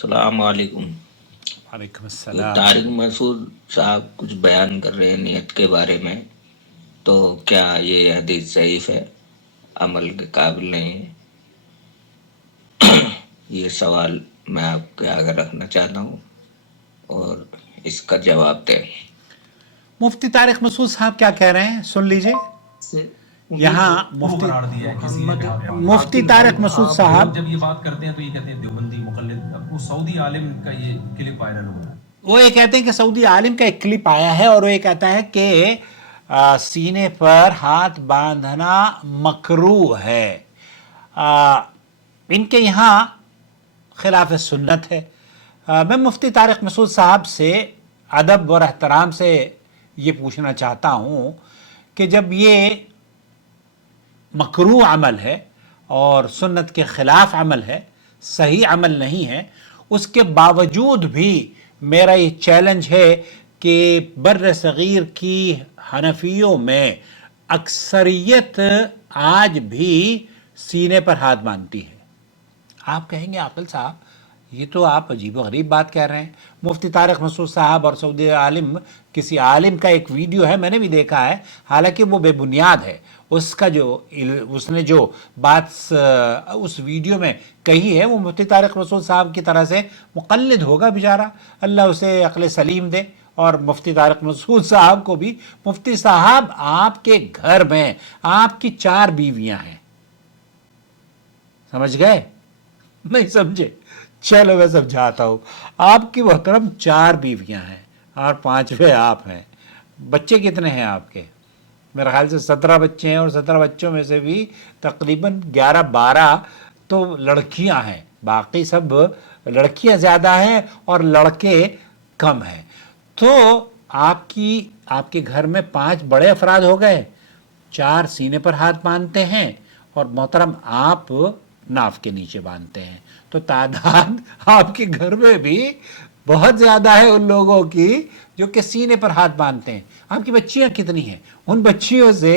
السلام علیکم۔ وعلیکم یہ السلام۔ طارق مسعود صاحب کچھ بیان کر رہے ہیں نیت کے بارے میں، تو کیا یہ حدیث ضعیف ہے، عمل کے قابل نہیں ہے؟ یہ سوال میں آپ کے آگے رکھنا چاہتا ہوں اور اس کا جواب دیں۔ مفتی طارق مسعود صاحب کیا کہہ رہے ہیں سن لیجئے۔ یہاں مفتی طارق مسعود صاحب جب یہ بات کرتے ہیں تو یہ کہتے ہیں دیوبندی مقلد، اب وہ سعودی عالم کا یہ کلپ وائرل ہو رہا ہے، وہ یہ کہتے ہیں کہ سعودی عالم کا ایک کلپ آیا ہے اور وہ یہ کہتا ہے کہ سینے پر ہاتھ باندھنا مکروہ ہے۔ ان کے یہاں خلاف سنت ہے۔ میں مفتی طارق مسعود صاحب سے ادب اور احترام سے یہ پوچھنا چاہتا ہوں کہ جب یہ مکروہ عمل ہے اور سنت کے خلاف عمل ہے، صحیح عمل نہیں ہے، اس کے باوجود بھی میرا یہ چیلنج ہے کہ بر صغیر کی حنفیوں میں اکثریت آج بھی سینے پر ہاتھ باندھتی ہے۔ آپ کہیں گے عاقل صاحب یہ تو آپ عجیب و غریب بات کہہ رہے ہیں۔ مفتی طارق مسعود صاحب اور سعودی عالم، کسی عالم کا ایک ویڈیو ہے، میں نے بھی دیکھا ہے، حالانکہ وہ بے بنیاد ہے۔ اس نے جو بات اس ویڈیو میں کہی ہے وہ مفتی طارق مسعود صاحب کی طرح سے مقلد ہوگا بیچارہ، اللہ اسے عقل سلیم دے۔ اور مفتی طارق مسعود صاحب کو بھی، مفتی صاحب آپ کے گھر میں آپ کی 4 بیویاں ہیں، سمجھ گئے؟ نہیں سمجھے؟ چلو میں سمجھاتا ہوں۔ آپ کی محترم 4 بیویاں ہیں اور 5ویں آپ ہیں۔ بچے کتنے ہیں آپ کے؟ میرے خیال سے 17 بچے ہیں، اور 17 بچوں میں سے بھی تقریباً 11-12 تو لڑکیاں ہیں، باقی سب لڑکیاں زیادہ ہیں اور لڑکے کم ہیں۔ تو آپ کے گھر میں 5 بڑے افراد ہو گئے، 4 سینے پر ہاتھ باندھتے ہیں اور محترم آپ ناف کے نیچے باندھتے ہیں۔ تو تعداد آپ کے گھر میں بھی بہت زیادہ ہے ان لوگوں کی جو کہ سینے پر ہاتھ باندھتے ہیں۔ آپ کی بچیاں کتنی ہیں؟ ان بچیوں سے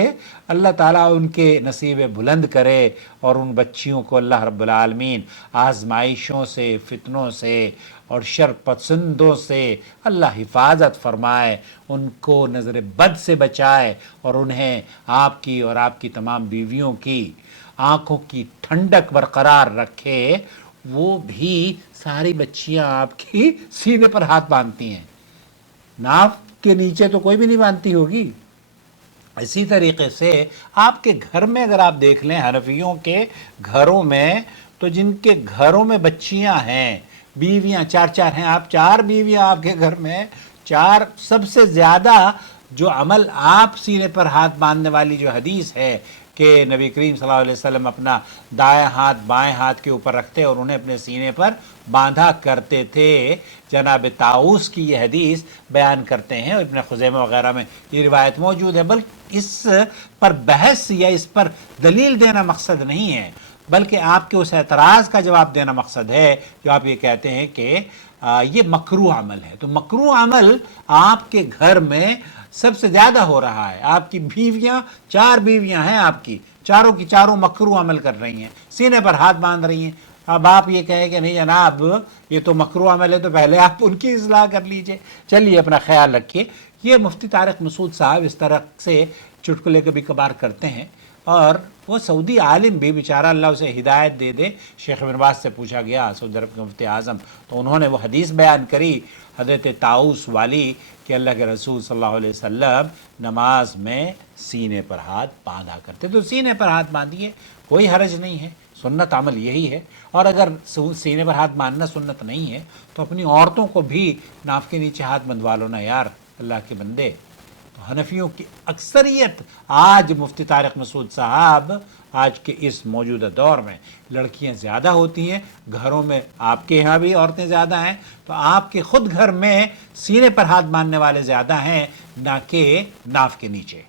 اللہ تعالیٰ ان کے نصیب بلند کرے اور ان بچیوں کو اللہ رب العالمین آزمائشوں سے، فتنوں سے اور شر پسندوں سے اللہ حفاظت فرمائے، ان کو نظر بد سے بچائے اور انہیں آپ کی اور آپ کی تمام بیویوں کی آنکھوں کی ٹھنڈک برقرار رکھے۔ وہ بھی ساری بچیاں آپ کی سینے پر ہاتھ باندھتی ہیں، ناف کے نیچے تو کوئی بھی نہیں باندھتی ہوگی۔ اسی طریقے سے آپ کے گھر میں اگر آپ دیکھ لیں، حنفیوں کے گھروں میں تو جن کے گھروں میں بچیاں ہیں، بیویاں 4 ہیں، آپ 4 بیویاں آپ کے گھر میں 4، سب سے زیادہ جو عمل آپ سینے پر ہاتھ باندھنے والی جو حدیث ہے کہ نبی کریم صلی اللہ علیہ وسلم اپنا دائیں ہاتھ بائیں ہاتھ کے اوپر رکھتے اور انہیں اپنے سینے پر باندھا کرتے تھے، جناب طاؤس کی یہ حدیث بیان کرتے ہیں، اور ابن خزیمہ وغیرہ میں یہ روایت موجود ہے۔ بلکہ اس پر بحث یا اس پر دلیل دینا مقصد نہیں ہے، بلکہ آپ کے اس اعتراض کا جواب دینا مقصد ہے جو آپ یہ کہتے ہیں کہ یہ مکروہ عمل ہے۔ تو مکروہ عمل آپ کے گھر میں سب سے زیادہ ہو رہا ہے۔ آپ کی بیویاں 4 بیویاں ہیں، آپ کی چاروں کی چاروں مکروہ عمل کر رہی ہیں، سینے پر ہاتھ باندھ رہی ہیں۔ اب آپ یہ کہیں کہ نہیں جناب یہ تو مکروہ عمل ہے، تو پہلے آپ ان کی اصلاح کر لیجئے۔ چلیے اپنا خیال رکھیے۔ یہ مفتی طارق مسعود صاحب اس طرح سے چٹکلے کبھی کبھار کرتے ہیں، اور وہ سعودی عالم بھی بیچارہ اللہ اسے ہدایت دے دے۔ شیخ ابن باز سے پوچھا گیا، سعودی عرب کے مفتی اعظم، تو انہوں نے وہ حدیث بیان کری حضرت طاؤس والی کہ اللہ کے رسول صلی اللہ علیہ وسلم نماز میں سینے پر ہاتھ باندھا کرتے، تو سینے پر ہاتھ باندھیے، کوئی حرج نہیں ہے، سنت عمل یہی ہے۔ اور اگر سینے پر ہاتھ باندھنا سنت نہیں ہے تو اپنی عورتوں کو بھی ناف کے نیچے ہاتھ بندھوا لو نا یار، اللہ کے بندے۔ تو حنفیوں کی اکثریت آج مفتی طارق مسعود صاحب آج کے اس موجودہ دور میں لڑکیاں زیادہ ہوتی ہیں، گھروں میں آپ کے یہاں بھی عورتیں زیادہ ہیں، تو آپ کے خود گھر میں سینے پر ہاتھ باندھنے والے زیادہ ہیں نہ کہ ناف کے نیچے۔